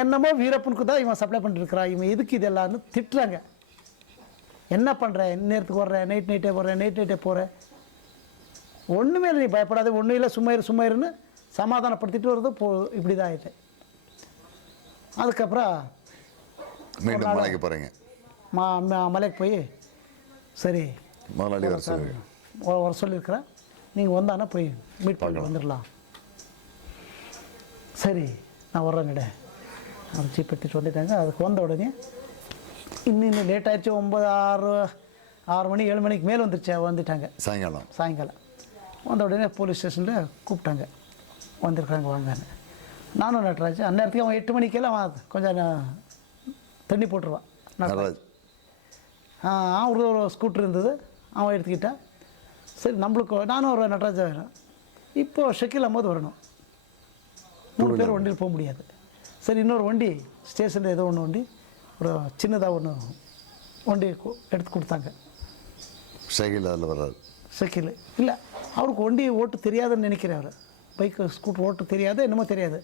என்னமோ வீரப்பனுக்கு தான் இவன் சப்ளை பண்ணிருக்கிறான் இவன் எதுக்கு இதெல்லாம்னு திட்டுறாங்க. என்ன பண்ணுற நேரத்துக்கு வர்ற நைட் நைட்டே போகிறேன் நைட் நைட்டே போகிறேன் ஒன்றுமே இல்லை நீ பயப்படாத ஒன்றும் இல்லை சும்மா இரு சும்மா இருன்னு சமாதானப்படுத்திட்டு வருது போ இப்படி தான் ஆயிட்டேன் அதுக்கப்புறம் மீண்டும் மலைக்கு போகிறீங்க மா மலைக்கு போய் சரி முதலாளி வர வர சொல்லியிருக்கிறேன். நீங்கள் வந்தானா போய் மீட் பண்ணி வந்துடலாம். சரி நான் வர்றேன்னுட அவன் ஜீப் எடுத்துட்டு வந்துட்டாங்க அதுக்கு வந்த உடனே இன்னும் இன்னும் லேட் ஆயிடுச்சு. ஒம்பது ஆறு ஆறு மணி ஏழு மணிக்கு மேலே வந்துருச்சு. வந்துட்டாங்க. சாயங்காலம். சாயங்காலம். வந்த உடனே போலீஸ் ஸ்டேஷனில் கூப்பிட்டாங்க. வந்திருக்காங்க வாங்கன்னு. நானும் நட்ராஜ் அந்நேரத்துக்கு அவன் எட்டு மணிக்கெல்லாம் அவன் கொஞ்சம் தண்ணி போட்டுருவான். நடராஜ் நடராஜ் ஆ அவரு ஒரு ஸ்கூட்டர் இருந்தது. அவன் எடுத்துக்கிட்டான் சரி நம்மளுக்கு நானும் ஒரு நடராஜா வேணும் இப்போ ஷக்கில் அம்மது வரணும். மூணு பேர் வண்டியில் போக முடியாது. சரி இன்னொரு வண்டி ஸ்டேஷனில் ஏதோ ஒன்று வண்டி ஒரு சின்னதாக ஒன்று வண்டி எடுத்து கொடுத்தாங்க. சைக்கிள் அதில் வர்றாரு சைக்கிள். இல்லை அவருக்கு வண்டி ஓட்டு தெரியாதுன்னு நினைக்கிறேன் அவர். பைக்கு ஸ்கூட்டர் ஓட்டு தெரியாது என்னமோ தெரியாது.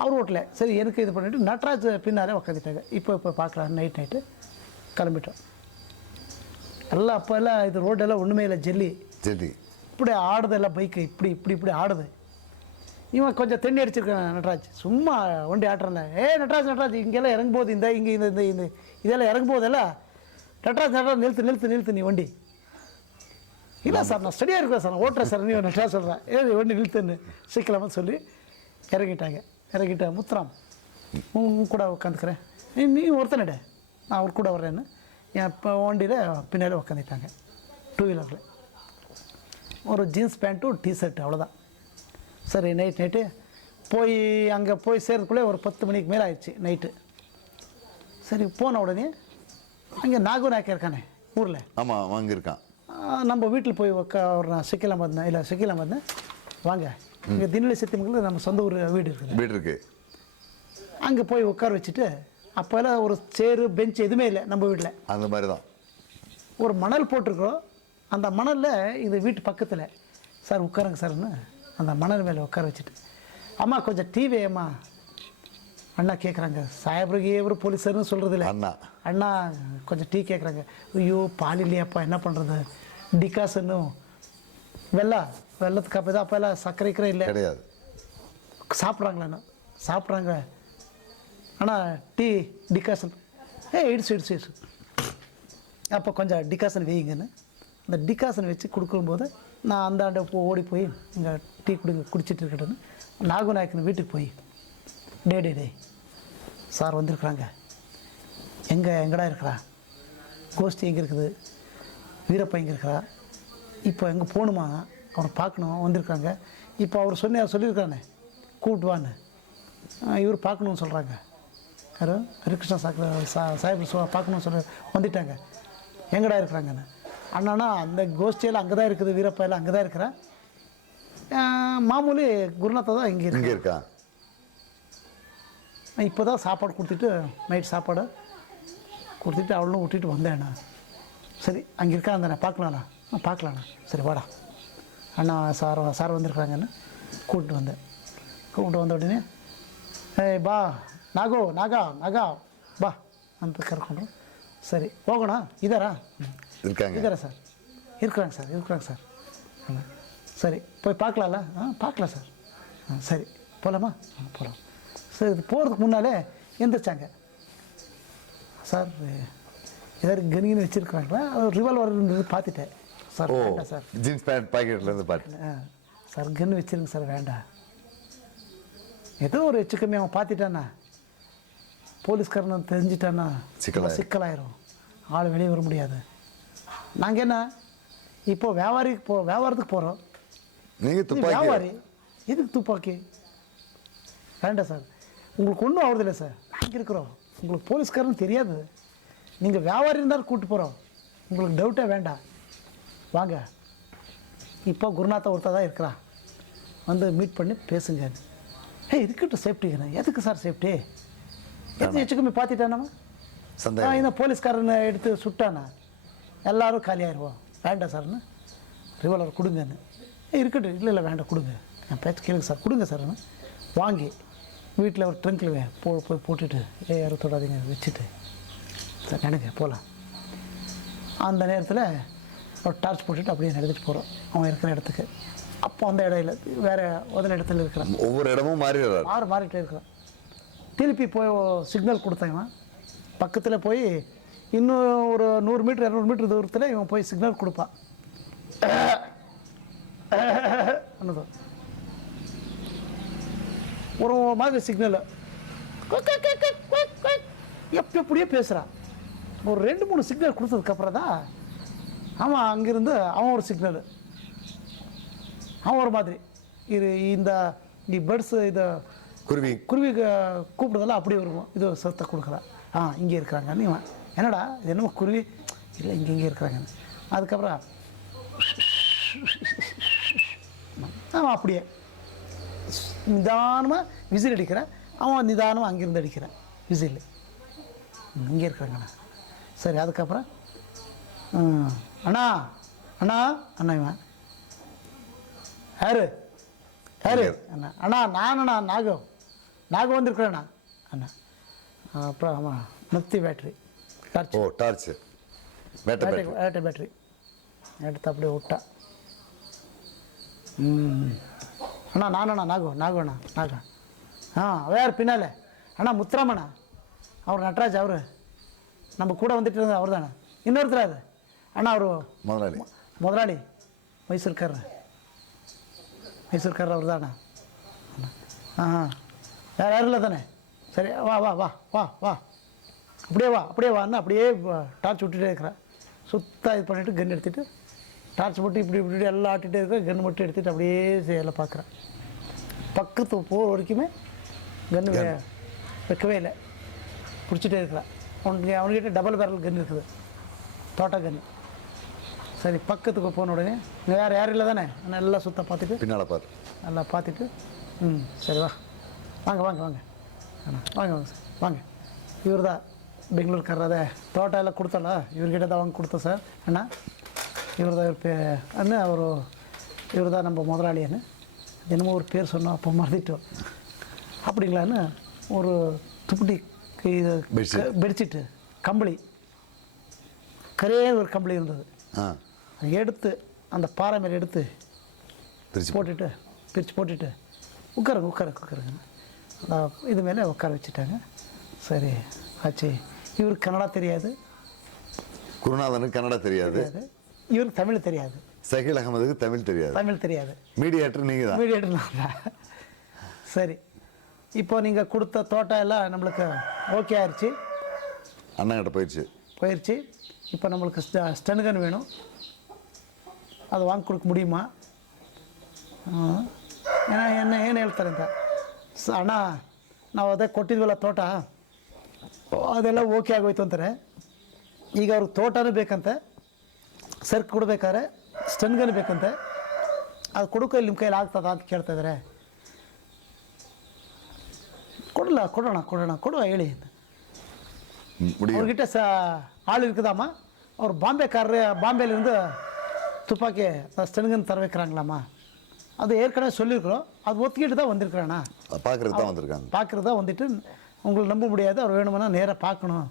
அவர் ஓட்டல. சரி எனக்கு இது பண்ணிவிட்டு நட்ராஜ் பின்னாலே உக்காந்துட்டாங்க இப்போ இப்போ பார்க்கலாம். நைட் நைட்டு கிளம்பிட்டோம். எல்லாம் அப்போ எல்லாம் இது ரோடெல்லாம் ஒன்றுமே இல்லை ஜெல்லி. சரி இப்படி ஆடுதெல்லாம் பைக்கு. இப்படி இப்படி இப்படி ஆடுது. இவன் கொஞ்சம் தண்ணி அடிச்சிருக்கான் நட்ராஜ். சும்மா வண்டி ஆட்டுறேன் ஏ நட்ராஜ் நட்ராஜ் இங்கெல்லாம் இறங்கும் போது இந்த இங்கே இந்த இந்த இந்த இதெல்லாம் இறங்கும் போதெல்லாம் நட்ராஜ் நட்ராஜ் நிறுத்து நிறுத்து நிறுத்து நீ வண்டி. இல்லை சார் நான் ஸ்டடியாக இருக்கிறேன் சார். நான் ஓட்டுறேன் சார். நீ நட்ராஜ் சொல்கிறேன் ஏ வண்டி நிறுத்துன்னு சீக்கிரமாக சொல்லி இறங்கிட்டாங்க. இறங்கிட்ட முத்துராம் உன் உன் கூட உட்காந்துக்கிறேன் நீ நீ ஒருத்தனட நான் அவர் கூட வர்றேன்னு. என் இப்போ வண்டியில் பின்னாடி உட்காந்துட்டாங்க டூ வீலரில் ஒரு ஜீன்ஸ் பேண்ட்டு ஒரு டிஷர்ட் அவ்வளோதான் சரி நைட் நைட்டு போய் அங்கே போய் சேர்றதுக்குள்ளே ஒரு பத்து மணிக்கு மேலே ஆயிடுச்சு நைட்டு சரி போன உடனே அங்கே நாகு நாயக்கர் இருக்கானே ஊரில். ஆமாம் வாங்கியிருக்கான் நம்ம வீட்டில் போய் உக்கா ஒரு நான் சிக்கிலாம் வந்தேன் இல்லை சிக்கிலாம் வந்தேன் வாங்க. இங்கே தினலி சத்தியமங்கலம் நம்ம சொந்த ஊர் வீடு இருக்குது. வீடு இருக்கு. அங்கே போய் உட்கார வச்சுட்டு அப்போல்லாம் ஒரு சேரு பெஞ்ச் எதுவுமே இல்லை நம்ம வீட்டில். அந்த மாதிரி தான் ஒரு மணல் போட்டிருக்கிறோம். அந்த மணலில் இது வீட்டு பக்கத்தில் சார் உட்காருங்க சார்னு அந்த மணல் மேலே உட்கார வச்சுட்டு அம்மா கொஞ்சம் டிவி அம்மா அண்ணா கேட்குறாங்க சாயபருக்கு ஏவரு போலீஸர்னு சொல்கிறது இல்லை அண்ணா. அண்ணா கொஞ்சம் டீ கேட்குறாங்க ஐயோ பால் இல்லையாப்பா என்ன பண்ணுறது டிகாசனும் வெள்ளம் வெள்ளத்துக்கு அப்போ தான் அப்போ எல்லாம் சர்க்கரை கிரை இல்லை. கிடையாது. சாப்பிட்றாங்களாண்ணா சாப்பிட்றாங்க. ஆனால் டீ டிகாசன் ஏ இடிச்சு இடிச்சு இடிச்சு. அப்போ கொஞ்சம் டிகாசன் வைங்கன்னு அந்த டிகாசன் வச்சு கொடுக்கும்போது நான் அந்த ஆண்டை ஓடி போய் இங்கே டீ குடிங்க குடிச்சிட்டு இருக்கட்டும்னு நாகநாயக்கன் வீட்டுக்கு போய் டே டே டே சார் வந்திருக்குறாங்க. எங்கே எங்கடா இருக்கிறா? கோஷ்டி எங்கே இருக்குது? வீரப்பா எங்கே இருக்கிறா? இப்போ எங்கே போகணுமா அவரை பார்க்கணும் வந்திருக்காங்க இப்போ அவர் சொன்ன சொல்லியிருக்கானே கூப்பிட்டு வான்னு. இவர் பார்க்கணும்னு சொல்கிறாங்க யார்? ஹரிகிருஷ்ணா சாக்கிர சா சாஹிப் சொ பார்க்கணும்னு சொல்லி வந்துட்டாங்க. எங்கடா இருக்கிறாங்கன்னு. அண்ணானா அந்த கோஷ்டியெல்லாம் அங்கே தான் இருக்குது வீரப்பா எல்லாம் அங்கே தான் இருக்கிறேன் மாமூலி குருநாத்தா தான் இங்கே இங்கே இருக்கா? இப்போ தான் சாப்பாடு கொடுத்துட்டு நைட் சாப்பாடு கொடுத்துட்டு அவளும் விட்டுட்டு வந்தேண்ணா சரி அங்கே இருக்கா அந்தண்ணா பார்க்கலாண்ணா நான் பார்க்கலாண்ணா சரி வாடா. அண்ணா சார் சார் வந்திருக்கிறாங்கன்னு கூப்பிட்டு வந்தேன். கூப்பிட்டு வந்த உடனே ஏய் பா நாகோ நாகா நாகா பா. அந்த கறக்கணும் சரி போகணும். இதாரா? இருக்காங்க. இதாரா சார். இருக்கிறாங்க சார் இருக்கிறாங்க சார். சரி போய் பார்க்கலாம்ல? ஆ பார்க்கலாம் சார். ஆ சரி போகலாமா ஆ போகலாம் சரி இது போகிறதுக்கு முன்னாலே எந்திரிச்சாங்க. சார் ஏதாவது கனின்னு வச்சுருக்காங்களா அது ரிவால்வர் பார்த்துட்டேன். சார் வேண்டாம் சார். ஜீன்ஸ் பேண்ட் பாக்கெட்லேருந்து பாட்டு ஆ சார் கன்று வச்சிருங்க சார் வேண்டாம். ஏதோ ஒரு எச்சு கம்மி அவன் பார்த்துட்டானா போலீஸ்காரன் தெரிஞ்சிட்டானா. சிக்கலாயிரும். ஆள் வெளியே வர முடியாது. நாங்கள் என்ன இப்போ வியாபாரிக்கு போ வியாபாரத்துக்கு போகிறோம் நீங்கள் துப்பாக்கி. வியாபாரி. எதுக்கு துப்பாக்கி? வேண்டாம் சார். உங்களுக்கு ஒன்றும் ஆகுறதில்ல சார். நாங்கள் இருக்கிறோம். உங்களுக்கு போலீஸ்காரன் தெரியாது. நீங்கள் வியாபாரி இருந்தாலும் கூப்பிட்டு போகிறோம் உங்களுக்கு டவுட்டே வேண்டாம் வாங்க. இப்போ குருநாத்த ஒருத்தர் தான் இருக்கிறான். வந்து மீட் பண்ணி பேசுங்க. ஏய் இருக்கட்டும் சேஃப்டிங்கண்ணா எதுக்கு சார் சேஃப்டி எது எச்சுக்குமே பார்த்துட்டானம்மா ஆ, சந்தேகம். இந்த போலீஸ்காரனை எடுத்து சுட்டானா? எல்லாரும் காலியாயிருவோம். வேண்டாம் சார்னு. ரிவால்வர் கொடுங்கன்னு. இருக்கட்டும். இல்லை இல்லை வேண்டாம் கொடுங்க. என் பேச்சு கேளுங்க சார். கொடுங்க சார்னு வாங்கி வீட்டில் ஒரு ட்ரங்க்கில் போ போய் போட்டுட்டு ஏ யாரும் தொடாதீங்க வச்சுட்டு. சரி நடங்க போகலாம் அந்த நேரத்தில் ஒரு டார்ச் போட்டுட்டு அப்படியே நடந்துட்டு போகிறோம் அவன் இருக்கிற இடத்துக்கு. அப்போ அந்த இடம் இல்லை வேறு முதல் இடத்துல இருக்கிறான் ஒவ்வொரு இடமும் மாறிடுறாரு. மாறு மாறிட்டே இருக்கிறான் திருப்பி போய் சிக்னல் கொடுத்தாங்க பக்கத்தில் போய் இன்னும் ஒரு நூறு மீட்டர் இரநூறு மீட்டர் தூரத்தில் இவன் போய் சிக்னல் கொடுப்பான். அன்னதும் ஒரு மாதிரி சிக்னல் எப்போ எப்படியே பேசுகிறான் ஒரு ரெண்டு மூணு சிக்னல் கொடுத்ததுக்கப்புறம் தான் அவன் அங்கேருந்து அவன் ஒரு சிக்னல் அவன் ஒரு மாதிரி. இது இந்த நீ பேர்ட்ஸு இதை குருவி. குருவி கூப்பிடுறதெல்லாம் அப்படியே இருக்கும். இது ஒரு கொடுக்குறான் ஆ இங்கே இருக்கிறாங்க. இவன் என்னடா இது என்னமோ குருவி? இல்லை இங்கே இங்கே இருக்கிறாங்க அதுக்கப்புறம் அவன் அப்படியே நிதானமாக விசில் அடிக்கிறான். அவன் நிதானமாக அங்கேருந்து அடிக்கிறான். விசில். இங்கே இருக்கிறாங்கண்ணா சரி அதுக்கப்புறம் அண்ணா அண்ணா அண்ணா இவன். யாரு? யாரு? அண்ணா. அண்ணா நானண்ணா நாகம் நாகம் வந்திருக்கிறேண்ணா அண்ணா. அப்புறம் ஆமாம் முக்தி பேட்ரி டார்ச் ஓ டார்ச் பேட்டரி பேட்டரி எடுத்து அப்படியே விட்டா அண்ணா நானண்ணா நாகம் நாகண்ணா நாகம் ஆ வேறு பின்னால. அண்ணா முத்துராமண்ணா. அவர் நட்ராஜ் அவர். நம்ம கூட வந்துட்டு இருந்தது அவர் தானே இன்னொருத்தர் அது அண்ணா அவர் முதலாளி. முதலாளி. மைசூர்காரர். மைசூர்காரர் அவர் தானே ஆஹா வேறு யாரும் இல்லை தானே? சரி வா வா வா வா வா. அப்படியே வா அப்படியே வான்னு அப்படியே டார்ச் விட்டுட்டே இருக்கிறேன் சுத்தம் இது பண்ணிவிட்டு கன் எடுத்துகிட்டு டார்ச் போட்டு இப்படி இப்படி எல்லாம் ஆட்டிகிட்டே இருக்கேன் கன் மட்டும் எடுத்துகிட்டு அப்படியே செயலை பார்க்குறேன். பக்கத்து போகிற வரைக்குமே கன்று வைக்கவே இல்லை. பிடிச்சிட்டே இருக்கிறேன். அவனுக்கு அவனுக்கிட்ட டபுள் பேரல் கன் இருக்குது. தோட்ட கன்று சரி பக்கத்துக்கு போன உடனே இங்கே வேறு யாரும் இல்லை தானே? நல்லா சுத்தம் பார்த்துட்டு பின்னால பாரு. நல்லா பார்த்துட்டு ம் சரி வா. வாங்க வாங்க வாங்க. வாங்க வாங்க சார். வாங்க. இவர் தான் பெங்களூர்காரர் அதை தோட்டம் எல்லாம் கொடுத்தல இவர்கிட்ட தான் வாங்கி கொடுத்தோம் சார். அண்ணா இவர் தான் பே அண்ணா அவர் இவர் தான் நம்ம முதலாளின்னு என்னமோ ஒரு பேர் சொன்னோம் அப்போ மறந்துட்டோம். அப்படிங்களான்னு ஒரு துப்பட்டி இது. பெட்ஷீட்டு கம்பளி. கரையே ஒரு கம்பளி இருந்தது. எடுத்து அந்த பாறை மேலே எடுத்து திருச்சி போட்டுட்டு பிரித்து போட்டுட்டு உட்காருங்க உட்காருங்க உட்காருங்க அந்த இது மேலே உட்கார வச்சுட்டாங்க. சரி ஆச்சு. இவருக்கு கன்னடா தெரியாது. குருநாதனுக்கு கன்னடா தெரியாது. இவருக்கு தமிழ் தெரியாது சஹீல் அகமதுக்கு தமிழ் தெரியாது தமிழ் தெரியாது மீடியேட்டர் நீங்கள் தான் மீடியேட்டர் சரி இப்போ நீங்கள் கொடுத்த தோட்டம் எல்லாம் நம்மளுக்கு ஓகே ஆயிடுச்சு அண்ணங்கிட்ட போயிடுச்சு போயிடுச்சு இப்போ நம்மளுக்கு ஸ்ட ஸ்டெனுகன் வேணும் ಅದು ವಾಂಗ್ ಕೊಡಕ್ಕೆ ಮುಡಿಯುಮಾ ಏನ ಏನ ಏನು ಹೇಳ್ತಾರೆ ಅಂತ ಸ ಅಣ್ಣ ನಾವು ಅದೇ ಕೊಟ್ಟಿದ್ವಲ್ಲ ತೋಟ ಅದೆಲ್ಲ ಓಕೆ ಆಗೋಯ್ತು ಅಂತಾರೆ ಈಗ ಅವ್ರಿಗೆ ತೋಟನೂ ಬೇಕಂತೆ ಸರ್ಕ್ ಕೊಡ್ಬೇಕಾದ್ರೆ ಸ್ಟನ್ಗನ್ ಬೇಕಂತೆ ಅದು ಕೊಡೋಕೆ ನಿಮ್ಮ ಕೈಯಲ್ಲಿ ಆಗ್ತದ ಅಂತ ಕೇಳ್ತಾ ಇದ್ದಾರೆ ಕೊಡಲ್ಲ ಕೊಡೋಣ ಕೊಡೋಣ ಕೊಡುವ ಹೇಳಿ ம், முடியும் அவர்கிட்ட ச ஆள் இருக்குதாம்மா அவர் பாம்பேக்காரரு பாம்பேலேருந்து துப்பாக்கி ஸ்டெனுங்கன்னு தர வைக்கிறாங்களாம்மா அது ஏற்கனவே சொல்லியிருக்கிறோம் அது ஒத்துக்கிட்டு தான் வந்திருக்கிறாண்ணா பார்க்கறதுக்கு தான் வந்திருக்காங்க பார்க்குறதா வந்துட்டு உங்களை நம்ப முடியாது அவர் வேணுமென்னா நேராக பார்க்கணும்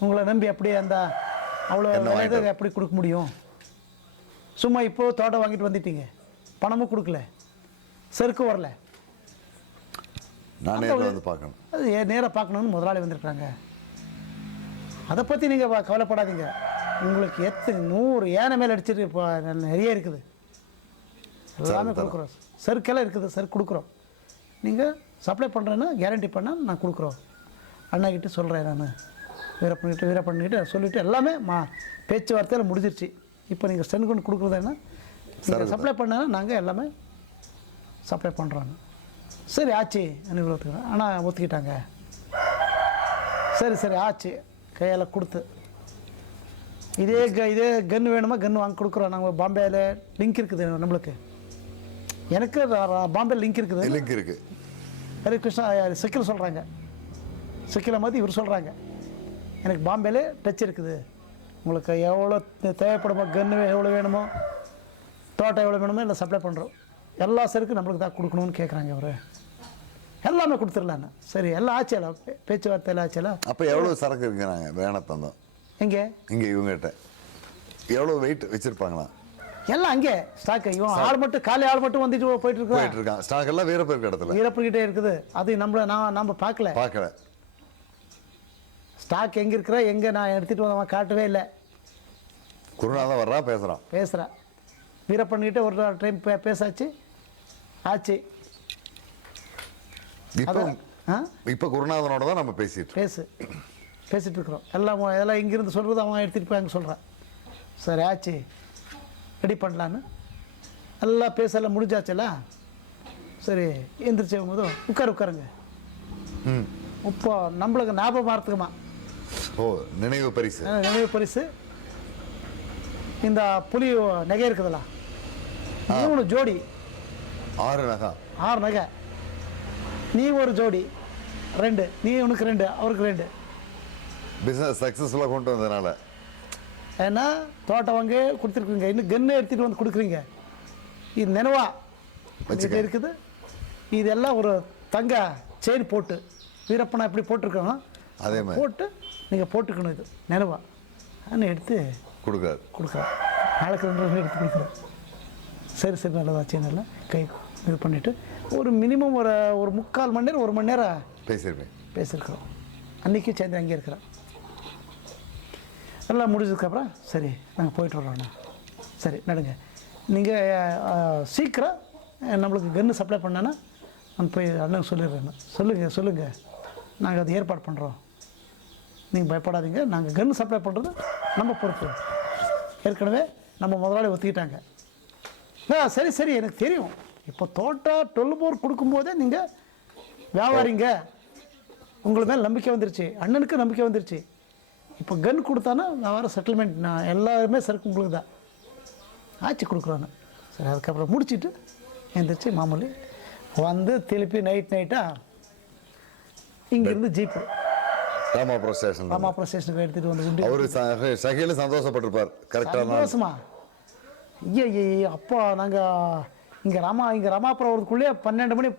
உங்களை நம்பி அப்படியே அந்த அவ்வளோ என்ன வாங்கிட்டு விலையை எப்படி கொடுக்க முடியும்? சும்மா இப்போ தோட்டம் வாங்கிட்டு வந்துட்டீங்க. பணமும் கொடுக்கல. செருக்கும் வரல. நான் நேரில் வந்து பார்க்கணும். அது ஏ- நேரா பார்க்கணும்னு முதலாளி வந்திருக்காங்க அதை பற்றி நீங்கள் கவலைப்படாதீங்க. உங்களுக்கு எத்தனை நூறு ஏனை மேலே அடிச்சிட்டு இப்போ நிறைய இருக்குது. எல்லாமே. கொடுக்குறோம். சருக்கெல்லாம் இருக்குது சருக்கு கொடுக்குறோம். நீங்கள் சப்ளை பண்ணுறேன்னா கேரண்டி பண்ணால் நான் கொடுக்குறோம். அண்ணாக்கிட்ட சொல்கிறேன் நான். வீரப்பண்ணிக்கிட்ட வீரப்பண்ணிக்கிட்ட சொல்லிவிட்டு எல்லாமே மா பேச்சுவார்த்தையில் முடிஞ்சிருச்சு. இப்போ நீங்கள் ஸ்டென் கொண்டு கொடுக்குறதுன்னா நீங்கள் சப்ளை பண்ணா நாங்கள் எல்லாமே சப்ளை பண்ணுறோங்க சரி ஆச்சு அனுகூலத்துக்கு ஆனால் ஒத்துக்கிட்டாங்க. சரி சரி ஆச்சு. கையால் கொடுத்து. இதே க இதே கன் வேணுமா? கன் வாங்கி கொடுக்குறோம். நாங்கள் பாம்பேயில் லிங்க் இருக்குது நம்மளுக்கு. எனக்கு பாம்பே லிங்க் இருக்குது. லிங்க் இருக்கு. ஹரே கிருஷ்ணா செக்கில் சொல்கிறாங்க செக்கில மாதிரி இவர் சொல்கிறாங்க எனக்கு பாம்பேல டச் இருக்குது. உங்களுக்கு எவ்வளோ தேவைப்படுமோ கன்று எவ்வளோ வேணுமோ தோட்டம் எவ்வளோ வேணுமோ இல்லை சப்ளை பண்ணுறோம் எல்லா சருக்கும் நம்மளுக்கு தான் கொடுக்கணும்னு கேட்குறாங்க அவர் எல்லாமே கொடுத்துடலான்னு. சரி எல்லாம் ஆச்சல பேச்சுவார்த்தையில் ஆச்சல அப்போ எவ்வளோ சரக்கு இருக்கிறாங்க வேண தந்தோம் எங்கே? இங்கே இவங்ககிட்ட. எவ்வளோ வெயிட் வச்சிருப்பாங்களா? எல்லாம் அங்கே. ஸ்டாக் இவன் ஆள் மட்டும் காலை ஆள் மட்டும் வந்துட்டு போயிட்டு இருக்கா போயிட்டு இருக்கான். ஸ்டாக் எல்லாம் வீரப்ப இருக்க இடத்துல வீரப்புக்கிட்டே இருக்குது. அது நம்மள நான் நம்ம பார்க்கல. பார்க்கல. ஸ்டாக் எங்கே இருக்கிற எங்கே நான் எடுத்துகிட்டு வந்தவன் காட்டவே இல்லை. குருநாதன் வர்றா பேசுகிறான் பேசுகிறேன் வீரப்பன்கிட்ட ஒரு டைம் பே பேசாச்சு. ஆச்சு. இப்போ இப்போ குருநாதனோட தான் நம்ம பேசிட்டு பேசு. பேசிட்டு இருக்கிறோம். எல்லாம் எல்லாம் இங்கிருந்து சொல்கிறது அவன் எடுத்துகிட்டு போய் அங்கே சொல்கிறான் சரி ஆச்சு. ரெடி பண்ணலான்னு. எல்லாம் பேசலாம் முடிஞ்சாச்சுல? சரி எந்திரிச்சு போதும் உட்காரு உட்காருங்க. ம். இப்போ நம்மளுக்கு ஞாபகம் வரத்துக்குமா ஓ நினைவு பரிசு. நினைவு பரிசு. இந்த புலி நகை இருக்குதுல்ல. மூணு ஜோடி. ஆறு நகா. ஆறு நகை. நீ ஒரு ஜோடி. ரெண்டு. நீ உனக்கு ரெண்டு அவருக்கு ரெண்டு. பிஸ்னஸ் சக்ஸஸ்ஃபுல்லாக கொண்டு வந்ததுனால. ஏன்னா தோட்டம் வாங்க கொடுத்துருக்குறீங்க இன்னும் கன்று எடுத்துகிட்டு வந்து கொடுக்குறீங்க. இது நினைவா? இருக்குது. இதெல்லாம் ஒரு தங்க செயின் போட்டு. வீரப்பனா இப்படி போட்டிருக்கோம் அதே மாதிரி. போட்டு நீங்கள் போட்டுக்கணும் இது நினைவா. நான் எடுத்து கொடுக்காது. கொடுக்குறேன் நாளைக்கு ரெண்டு ரூபாய் எடுத்து கொடுக்குறேன் சரி சரி நல்லதாச்சு நல்லா கை இது பண்ணிவிட்டு ஒரு மினிமம் ஒரு ஒரு முக்கால் மணி நேரம் ஒரு மணி நேரம் பேசியிருப்பேன் பேசியிருக்கிறோம் அன்றைக்கி சேர்ந்து அங்கே இருக்கிறேன் எல்லாம் முடிஞ்சதுக்கப்புறம் சரி நாங்கள் போயிட்டு வரோண்ணா சரி நடுங்க. நீங்கள் சீக்கிரம் நம்மளுக்கு கன்று சப்ளை பண்ணேன்னா நான் போய் அண்ணன் சொல்லிடுறேன் சொல்லுங்கள் சொல்லுங்கள் நாங்கள் அதை ஏற்பாடு பண்ணுறோம் நீங்கள் பயப்படாதீங்க. நாங்கள் கன் சப்ளை பண்ணுறது நம்ம பொறுப்பு. ஏற்கனவே நம்ம முதலாளி ஒத்துக்கிட்டாங்க. ஆ சரி சரி. எனக்கு தெரியும். இப்போ தோட்டா டுவெல் போர் கொடுக்கும்போதே நீங்கள் வியாபாரிங்க. உங்கள் மேலே நம்பிக்கை வந்துருச்சு. அண்ணனுக்கு நம்பிக்கை வந்துருச்சு. இப்போ கன் கொடுத்தானா வியாபாரம் செட்டில்மெண்ட் நான் எல்லாருமே சரக்கு உங்களுக்கு தான். ஆச்சு கொடுக்குறாங்க. சரி அதுக்கப்புறம் முடிச்சிட்டு எழுந்திரிச்சு மாமூலி வந்து திருப்பி நைட் நைட்டாக இங்கேருந்து ஜீப்பு ராமாபுரம் ஸ்டேஷன் ராமாபுரம் ஸ்டேஷனுக்கு எடுத்துகிட்டு வந்து உண்டு அவரு ச- சகில சந்தோஷப்பட்டிருப்பார். கரெக்டாக சந்தோஷமா? ஐயா ஐயா அப்பா நாங்கள் இங்கே ராமா இங்கே ராமாபுரம் வரதுக்குள்ளேயே பன்னெண்டு மணி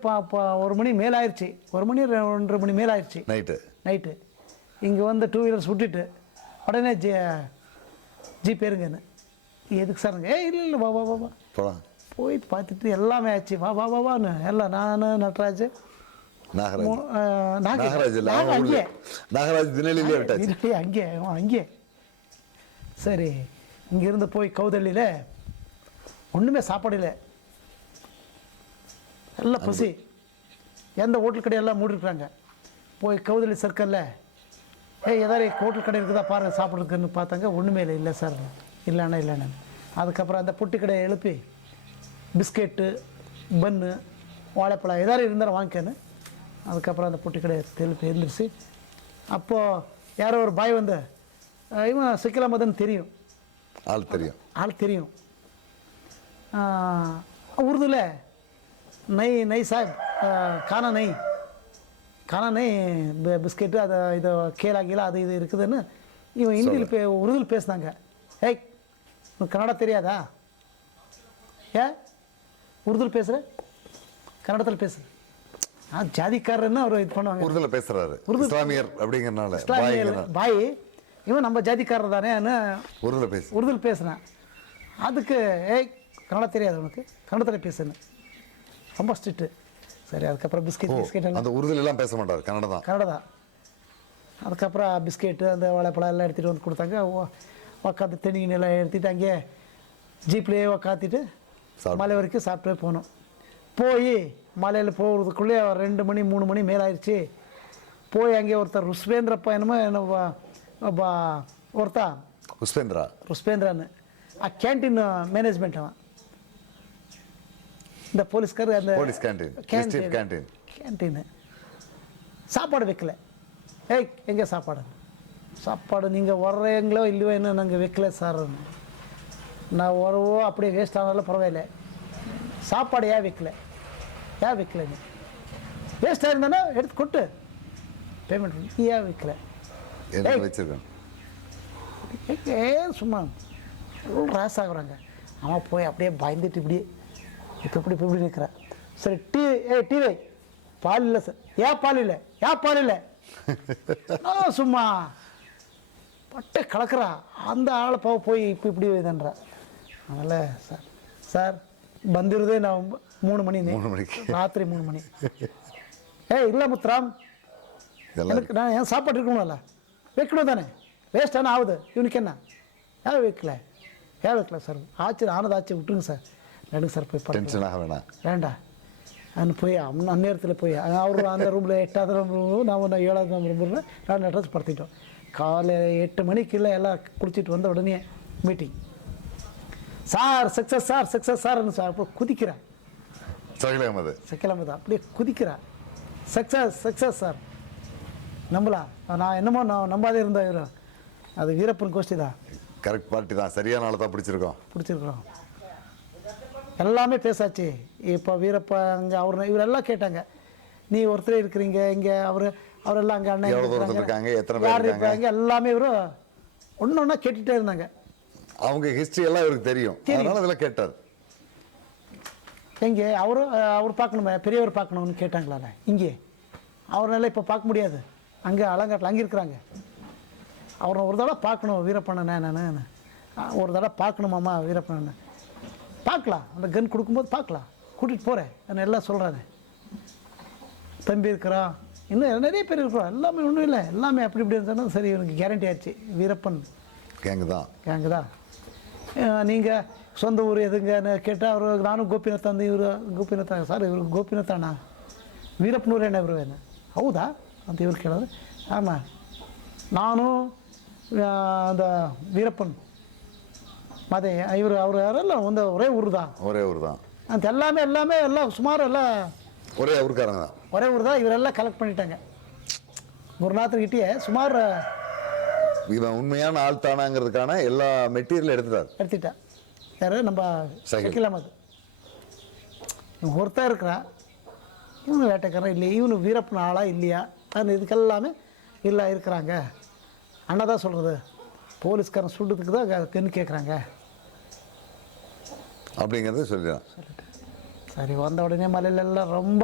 ஒரு மணி மேல் ஆயிடுச்சு ஒரு மணி ரெ- ஒன்றரை மணி மேல் ஆயிடுச்சு நைட்டு நைட்டு இங்கே வந்து டூ வீலர்ஸ் விட்டுட்டு உடனே ஜி ஜிபே இருங்கன்னு எதுக்கு சார் ஏ இல்லை இல்லை வா வா வா போய் பார்த்துட்டு எல்லாமே ஆச்சு. வா வா வா வான்னு. எல்லாம் நான் நட்ராஜ். நாகராஜ். நாகராஜ் தினலிலே விட்டாச்சு அங்கே அங்கே சரி இங்கேருந்து போய் கௌதள்ளியில் ஒன்றுமே சாப்பாடு இல்லை எல்லாம் பசி எந்த ஹோட்டல் கடையெல்லாம் மூடிருக்காங்க போய் கௌதளி சர்க்கிளில் ஏய் ஏதாவது ஹோட்டல் கடை இருக்குதா பாருங்கள் சாப்பிட்றதுக்குன்னு பார்த்தாங்க ஒன்றுமே இல்லை இல்லை சார் இல்லைண்ணா இல்லைண்ணா அதுக்கப்புறம் அந்த புட்டி கடையை எழுப்பி பிஸ்கெட்டு பன்னு வாழைப்பழம் ஏதாவது இருந்தாலும் வாங்கிக்கன்னு அதுக்கப்புறம் அந்த புட்டி கடையை எழுப்பி எழுந்திரிச்சு அப்போது யாரோ ஒரு பாய் வந்து இவன் சிக்கிலா மதன் தெரியும். ஆள் தெரியும். ஆள் தெரியும். உருதுல நை நை சாஹிப் கானா நை கானா நை பிஸ்கெட்டு அதை இது கேலா கீழா அது இது இருக்குதுன்னு இவன் ஹிந்தியில் பே உருதுல பேசுனாங்க. ஏய் உனக்கு கன்னடா தெரியாதா? ஏ உருதுல பேசுகிற கன்னடத்தில் பேசு. ஆ ஜாதிக்காரன்னு அவர் இது பண்ணுவாங்க. உருதுல பேசுறாரு. இஸ்லாமியர் அப்படிங்கறனால. பாய் இவன் நம்ம ஜாதிக்காரர் தானேன்னு உருதுல பேசு. உருதுல பேசுனேன் அதுக்கு ஏய் கன்னடா தெரியாது உனக்கு. கன்னடத்தில் பேசுன்னு. ரொம்ப ஸ்ட்ரிக்ட்டு சரி அதுக்கப்புறம் பிஸ்கெட் பிஸ்கெட் அந்த உருதுல எல்லாம் பேச மாட்டார் கன்னடம் தான். கன்னடா தான். அதுக்கப்புறம் பிஸ்கெட்டு அந்த வாழைப்பழம் எல்லாம் எடுத்துகிட்டு வந்து கொடுத்தாங்க. உக்காந்து தென்னிங்க எல்லாம் எடுத்துகிட்டு அங்கேயே ஜீப்லேயே உக்காத்திட்டு. மலை வரைக்கும் சாப்பிட்டே போனோம். போய் மலையில் போகிறதுக்குள்ளே ரெண்டு மணி மூணு மணி மேலாயிடுச்சு போய் அங்கே ஒருத்தர் ருஸ்வேந்திர என்னமோ என்ன ஒருத்தா? ருஸ்வேந்திரா? ருஸ்வேந்திரான்னு. கேன்டீன் மேனேஜ்மெண்ட் அவன். இந்த போலீஸ்கார் அந்த police canteen canteen canteen canteen சாப்பாடு வைக்கல. ஏய் எங்கே சாப்பாடு? சாப்பாடு நீங்கள் வர்றீங்களோ இல்லையோ என்ன நாங்கள் வைக்கல சார். நான் வரவோ அப்படியே வேஸ்ட் ஆனாலும் பரவாயில்ல. சாப்பாடு ஏன் வைக்கல? ஏன் வைக்கல நீ. வேஸ்ட்டாக இருந்தானா எடுத்து கொட்டு. பேமெண்ட் நீ ஏன் ஏய். வச்சிருக்கேன்? ஏ சும்மா. ராஸ் ஆகுறாங்க. அவன் போய் அப்படியே பயந்துட்டு இப்படி இப்போ இப்படி இப்போ இப்படி நிற்கிறான் சரி டீ ஏ டீ வை. பால் இல்லை சார். ஏன் பால் இல்லை? ஏன் பால் இல்லை? சும்மா. பட்டை கலக்கிறா. அந்த ஆளை போய் இப்போ இப்படி இதுன்றா. அதனால் சார் சார் ಬಂದಿರೋದೇ ನಾವು ಮೂರು ಮಣಿನೇ மூணு மணிக்கு. ராத்திரி மூணு மணி ஏய் இல்லை முத்துராம் இதெல்லாம் எனக்கு நான் ஏன் சாப்பாடு இருக்கணும்ல வைக்கணும் தானே வேஸ்ட் ஆனால் ஆகுது இவனுக்கு என்ன ஏன் வைக்கல ஏன் வைக்கல சார் ஆச்சு ஆனது ஆச்சு விட்டுருங்க சார் நடுங்க சார் போய் படுங்க டென்ஷன் ஆக வேணாம் வேண்டாம் நான் போய் அம்ம அந்நேரத்தில் போய் அவர் அந்த ரூமில் எட்டாவது ரூம் நான் ஒன்று ஏழாவது ரூமில் நான் அட்ரஸ் படுத்திட்டோம் காலை எட்டு மணிக்கு இல்லை எல்லாம் குளிச்சுட்டு வந்த உடனே meeting sir success sir success சார்னு சார் அப்போ குதிக்கிறேன் சகில் அகமது சக்கிழமை தான் அப்படியே குதிக்கிறேன் சக்ஸஸ் சக்ஸஸ் சார். நம்பலாம் நான் என்னமோ நான் நம்பாதே இருந்தேன் அது வீரப்பன் கோஷ்டி தான். கரெக்ட் பார்ட்டி தான். சரியான ஆளை தான் பிடிச்சிருக்கோம். பிடிச்சிருக்கிறோம். எல்லாமே பேசாச்சு. இப்போ வீரப்பா அங்கே அவர் இவரெல்லாம் கேட்டாங்க. நீ ஒருத்தரே இருக்கிறீங்க இங்கே அவர் அவரெல்லாம் அங்கே அண்ணன் இருக்காங்க, எத்தனை பேர் இருக்காங்க? இருக்காங்க? எல்லாமே இவரும் ஒன்று ஒன்றா கேட்டுகிட்டே இருந்தாங்க. அவங்க ஹிஸ்டரி எல்லாம் இவருக்கு தெரியும். அதனால இதெல்லாம் கேட்டார். எங்கே? அவரும் அவர் பார்க்கணுமே பெரியவர் பார்க்கணும்னு கேட்டாங்களாண்ணே இங்கே. அவரால் இப்போ பார்க்க முடியாது. அங்கே அலங்காட்டில் அங்கே இருக்கிறாங்க. அவரை ஒரு தடவை பார்க்கணும் வீரப்பண்ணனே நான் ஒரு தடவை பார்க்கணுமாம்மா வீரப்பண்ணனை பார்க்கலாம். அந்த கன் கொடுக்கும்போது பார்க்கலாம். கூட்டிகிட்டு போகிறேன் நான் எல்லாம் சொல்கிறாரு தம்பி இருக்கிறான் இன்னும் நிறைய பேர் இருக்கிறோம் எல்லாமே ஒன்றும் இல்லை. எல்லாமே அப்படி இப்படி இருந்தாலும் சரி எனக்கு கேரண்டி ஆயிடுச்சு வீரப்பன். கேங்கு தான். கேங்க தான். நீங்கள் சொந்த ஊர் எதுங்கன்னு கேட்டால் அவர் நானும் ಗೋಪಿನಾಥ್ ಅಂದು ಇವರು ಗೋಪಿನಾಥ ಸರ್ ಇವರು ಗೋಪಿನಾಥ ಅಣ್ಣ ವೀರಪ್ಪನೂರು ಅಣ್ಣ ಇವರು ಏನು ಹೌದಾ ಅಂತ ಇವ್ರು ಕೇಳೋದು ಆಮ ನಾನು ಆ, அந்த வீரப்பன் ಮತ್ತೆ ಇವರು ಅವರು ಯಾರೆಲ್ಲ ಒಂದು ஒரே ஊர் தான் ஒரே ஊர் தான் ಅಂತ எல்லாமே எல்லாமே எல்லாம் சுமார் எல்லாம் ஒரே ஊருக்காரங்க தான் ஒரே ஊர் தான் இவரெல்லாம் கலெக்ட் பண்ணிட்டாங்க குருநாதர்கிட்டயே சுமார் இவன் உண்மையான ஆள் தானாங்கிறதுக்கான எல்லா மெட்டீரியல் எடுத்துட்டார். எடுத்துட்டா. யாரு நம்ம. சகில். அஹமது இவன் ஒருத்தன் இருக்கிறான். இவனு வேட்டைக்காரன் இல்லை இவனு வீரப்பன் ஆளா இல்லையா? அது இதுக்கெல்லாமே இல்லை இருக்கிறாங்க. அண்ணா தான் சொல்கிறது போலீஸ்காரன் சுடுறதுக்கு தான் தென்னு கேட்குறாங்க அப்படிங்கிறத சொல்லிடுறான் சரி வந்த உடனே மலையில எல்லாம் ரொம்ப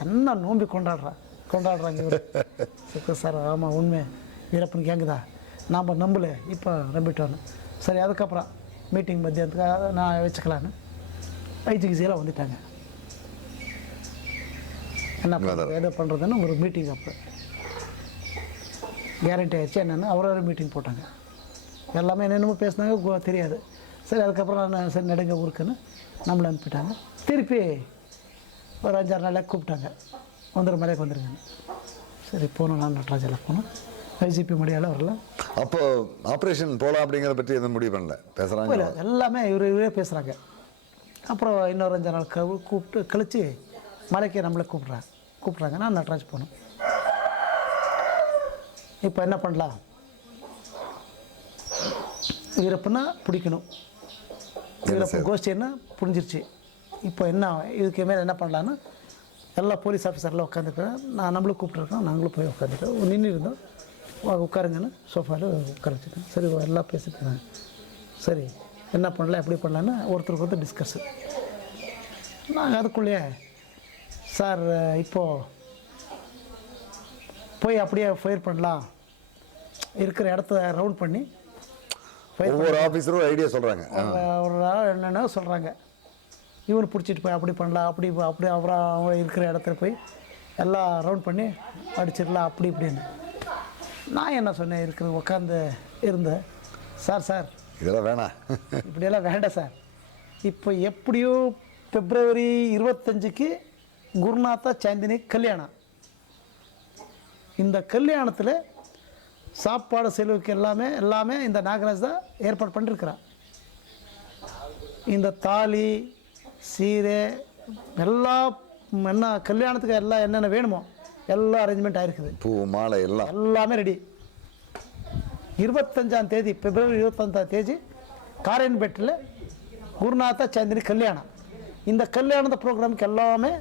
என்ன நோம்பி கொண்டாடுறான் கொண்டாடுறாங்க இவரு. சார் ஆமாம் உண்மை. வீரப்பன் கேங்குதா நாம் நம்பல இப்போ நம்பிட்டோன்னு சரி அதுக்கப்புறம் மீட்டிங் மத்தியானத்துக்கு நான் வச்சுக்கலான்னு ஐஜிகிசியெல்லாம் வந்துட்டாங்க. என்ன பண்ணுறது எது பண்ணுறதுன்னு ஒரு மீட்டிங் அப்போ. கேரண்டி ஆயிடுச்சு என்னென்னு அவரோட மீட்டிங் போட்டாங்க. எல்லாமே என்னென்னமோ பேசினாங்க தெரியாது. சரி அதுக்கப்புறம் நான் சரி நடுங்க ஊருக்குன்னு நம்மளை அனுப்பிட்டாங்க. திருப்பி ஒரு அஞ்சாறு நாளைக்கு கூப்பிட்டாங்க. வந்துடும் மலைக்கு வந்துருங்க சரி போனோம் நான் நடராஜில் போனோம் ஐஜிபி முடியால வரல. அப்போ ஆப்ரேஷன் போகலாம் அப்படிங்கிறத பற்றி எதுவும் முடிவு பண்ணல? பேசுகிறாங்க எல்லாமே இவர் இவரே பேசுகிறாங்க அப்புறம் இன்னொரு அஞ்சு நாள் கூப்பிட்டு கழித்து மலைக்கு நம்மளை கூப்பிட்றாங்க. கூப்பிட்றாங்க. நான் நடராஜ் போனோம் இப்போ என்ன பண்ணலாம்? வீரப்பன்னா பிடிக்கணும். வீரப்பன் கோஷ்டின்னா புரிஞ்சிருச்சு. இப்போ என்ன இதுக்கு மேலே என்ன பண்ணலான்னு எல்லா போலீஸ் ஆஃபீஸர்லாம் உட்காந்துருக்கேன் நான் நம்மளும் கூப்பிட்ருக்கோம் நாங்களும் போய் உட்காந்துட்டோம் நின்று இருந்தோம். உட்காருங்கன்னு சோஃபாவில் உட்கார வச்சுருக்கேன் சரி எல்லாம் பேசிட்டு இருந்தாங்க சரி என்ன பண்ணலாம் எப்படி பண்ணலான்னு ஒருத்தருக்கு ஒருத்தர் டிஸ்கஸ் நாங்கள் அதுக்குள்ளேயே சார் இப்போது போய் அப்படியே ஃபயர் பண்ணலாம். இருக்கிற இடத்த ரவுண்ட் பண்ணி ஒவ்வொரு ஆஃபீஸரும் ஐடியா சொல்கிறாங்க ஒரு என்னென்ன சொல்கிறாங்க இவனை பிடிச்சிட்டு போய் அப்படி பண்ணலாம் அப்படி அப்படி அப்புறம் அவன் இருக்கிற இடத்துல போய் எல்லாம் ரவுண்ட் பண்ணி அடிச்சிடலாம் அப்படி இப்படின்னு. நான் என்ன சொன்னேன்? இருக்கிற உட்காந்து இருந்தேன் சார் சார். இதெல்லாம் வேணாம். இப்படியெல்லாம் வேண்டாம் சார். இப்போ எப்படியோ பிப்ரவரி இருபத்தஞ்சுக்கு குருநாத்தா சாந்தினி கல்யாணம். இந்த கல்யாணத்தில் சாப்பாடு செலவுக்கு எல்லாமே எல்லாமே இந்த நாகராஜ் தான் ஏற்பாடு பண்ணிருக்கிறான் இந்த தாலி சீரை எல்லா என்ன கல்யாணத்துக்கு எல்லாம் என்னென்ன வேணுமோ எல்லாம் அரேஞ்ச்மெண்ட் ஆயிருக்குது. பூ மாலை எல்லாம். எல்லாமே ரெடி இருபத்தஞ்சாம் தேதி பிப்ரவரி இருபத்தஞ்சாம் தேதி காரையன்பேட்டில் குருநாத சாந்தினி கல்யாணம். இந்த கல்யாணத்த ப்ரோக்ராமுக்கு எல்லாமே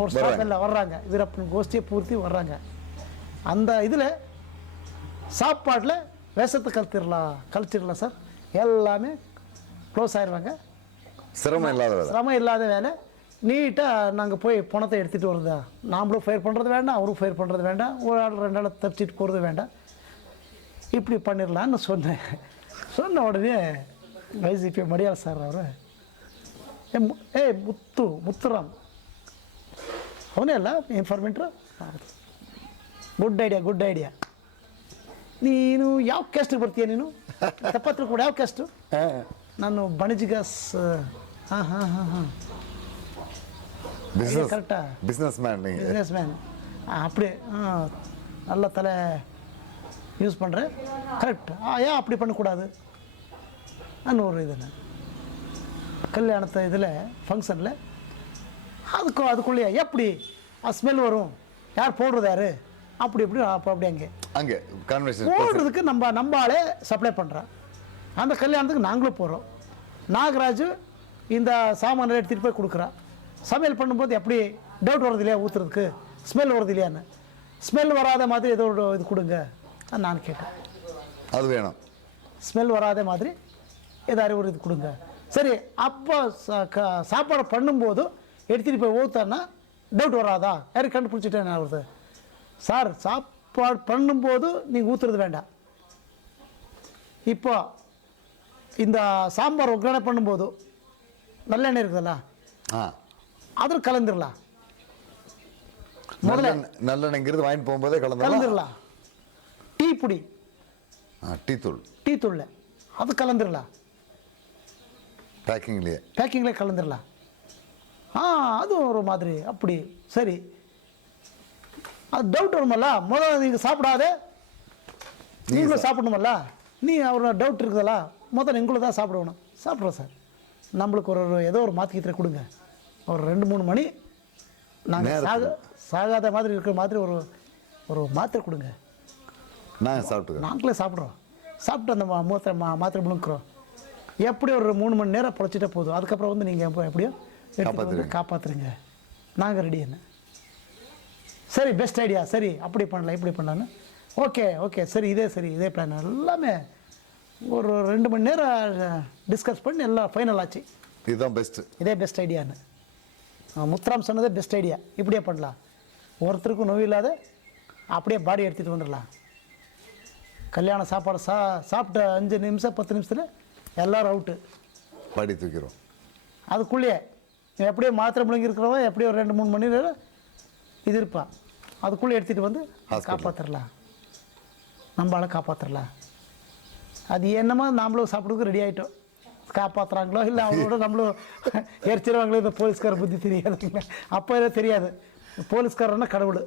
ஒரு ஸ்டாஃப் எல்லாம் வர்றாங்க. வீரப்பன் கோஷ்டியை பூர்த்தி வர்றாங்க. அந்த இதில் சாப்பாட்டில் விஷத்தை கலத்திடலாம் கழிச்சிடலாம் சார். எல்லாமே க்ளோஸ் ஆயிடுவாங்க சிரமம் இல்லாத சிரமம் இல்லாத வேலை. நீட்டாக நாங்கள் போய் பணத்தை எடுத்துகிட்டு வரதா நாமளும் ஃபயர் பண்ணுறது வேண்டாம் அவரும் ஃபயர் பண்ணுறது வேண்டாம் ஒரு ஆள் ரெண்டு ஆள் தப்பிச்சிட்டு போகிறது வேண்டாம் இப்படி பண்ணிடலான்னு சொன்னேன் சொன்ன உடனே வைசிபி மடியாள் சார் அவர் ಏ ಮು- ಏ ಮುತ್ತು ಮುತ್ತುರಾಮ್ ಅವನೇ ಅಲ್ಲ ಇನ್ಫಾರ್ಮೇಟ್ರು ಹೌದು ಗುಡ್ ಐಡಿಯಾ ಗುಡ್ ಐಡಿಯಾ ನೀನು ಯಾವ ಕ್ಯಾಸ್ಟಿಗೆ ಬರ್ತೀಯ ನೀನು ತಪ್ಪತ್ರ ಕೂಡ ಯಾವ ಕ್ಯಾಸ್ಟು ನಾನು ಬಣಜಿಗಾಸ್ ಹಾಂ ಹಾಂ ಹಾಂ ಹಾಂ பிசினஸ் கரெக்டா பிசினஸ் மேன் நீங்க. பிஸ்னஸ் மேன் அப்படி ஆ நல்ல தலை யூஸ் பண்ணுறேன் கரெக்ட் ஆ ஏன் அப்படி பண்ணக்கூடாது? ஒரு இதுன்னு கல்யாணத்தை இதில் ஃபங்க்ஷனில் அதுக்கு அதுக்குள்ளேயே எப்படி? ஸ்மெல் வரும். யார் போடுறது யார்? அப்படி இப்படி அப்போ அப்படி அங்கே. அங்கே போடுறதுக்கு நம்ம நம்ம ஆளே சப்ளை பண்ணுறோம் அந்த கல்யாணத்துக்கு நாங்களும் போகிறோம் நாகராஜ் இந்த சாமானை எடுத்துகிட்டு போய் கொடுக்குறான் சமையல் பண்ணும்போது எப்படி டவுட் வருது இல்லையா ஊற்றுறதுக்கு ஸ்மெல் வருது இல்லையான்னு? ஸ்மெல் வராத மாதிரி ஏதோ ஒரு இது கொடுங்க. நான் கேட்டேன். அது வேணும். ஸ்மெல் வராத மாதிரி ஏதாவது ஒரு இது கொடுங்க. சரி அப்போ சாப்பாடு பண்ணும்போது எடுத்துகிட்டு போய் ஊத்தான்னா டவுட் வராதா? யாரும் கண்டுபிடிச்சிட்டேன் வருது சார் சாப்பாடு பண்ணும்போது நீங்கள் ஊற்றுறது வேண்டாம். இப்போ இந்த சாம்பார் ஒக்கடை பண்ணும்போது நல்லெண்ணெய் இருக்குதுல்ல? ஆ. அதில் கலந்துடலாம் முதல்ல நல்லெண்ணெய் நல்லெண்ணெய்ங்கிறது வாங்கிட்டு போகும்போதே கலந்துடலாம் கலந்துடலாம் டீ பொடி டீ தூள் டீ தூள் அது கலந்துடலாம் பேக்கிங்லேயே பேக்கிங்கில் கலந்துடலாம் ஆ அது ஒரு மாதிரி அப்படி சரி அது டவுட் வருமல்ல முதல்ல நீங்கள் சாப்பிடாத நீங்களும் சாப்பிடணுமல்ல நீ அவர் டவுட் இருக்குதல்ல முதல்ல எங்களுக்கு தான் சாப்பிடணும் சாப்பிட்றோம் சார் நம்மளுக்கு ஒரு ஏதோ ஒரு மாத்திரை கொடுங்க ஒரு ரெண்டு மூணு மணி நாங்கள். சாக சாகாத மாதிரி இருக்கிற மாதிரி ஒரு ஒரு மாத்திரை கொடுங்க. நான் சாப்பிட்டுக்கிறேன் நாங்களே சாப்பிட்றோம். சாப்பிட்டு அந்த மூத்திரை மா மாத்திரை முழுக்கிறோம் எப்படி ஒரு மூணு மணி நேரம் பொழைச்சிட்டா போதும். அதுக்கப்புறம் வந்து நீங்கள் எப்போ எப்படியோ காப்பாத்துறீங்க. காப்பாற்றுறீங்க நாங்கள் ரெடி என்ன? சரி பெஸ்ட் ஐடியா சரி அப்படி பண்ணலாம் இப்படி பண்ணலான்னு ஓகே ஓகே சரி இதே சரி இதே பிளான் எல்லாமே ஒரு ரெண்டு மணி நேரம் டிஸ்கஸ் பண்ணி எல்லாம் ஃபைனல் ஆச்சு. இதுதான் பெஸ்ட்டு இதே பெஸ்ட் ஐடியான்னு முத்துராம் சொன்னதே பெஸ்ட் ஐடியா இப்படியே பண்ணலாம். ஒருத்தருக்கும் நோய் இல்லாத அப்படியே பாடி எடுத்துகிட்டு வந்துடலாம். கல்யாண சாப்பாடு சா சாப்பிட்ட அஞ்சு நிமிஷம் பத்து நிமிஷத்தில் எல்லாரும் அவுட்டு பாடி தூக்கிறோம் அதுக்குள்ளேயே எப்படியோ மாத்திரை முழுங்கி இருக்கிறவன் எப்படியோ ஒரு ரெண்டு மூணு மணி நேரம் இது இருப்பான் அதுக்குள்ளே எடுத்துகிட்டு வந்து. காப்பாற்றிடலாம் நம்மளால காப்பாற்றிடலாம் அது என்னமோ நாமளும் சாப்பிடுறதுக்கு ரெடி ஆகிட்டோம் காப்பாற்றுறாங்களோ இல்லை அவங்களோட நம்மளும் எரிச்சிருவாங்களோ இந்த போலீஸ்கார புத்தி தெரியாது அப்போ எதுவும் தெரியாது போலீஸ்காரன்னா கடவுள்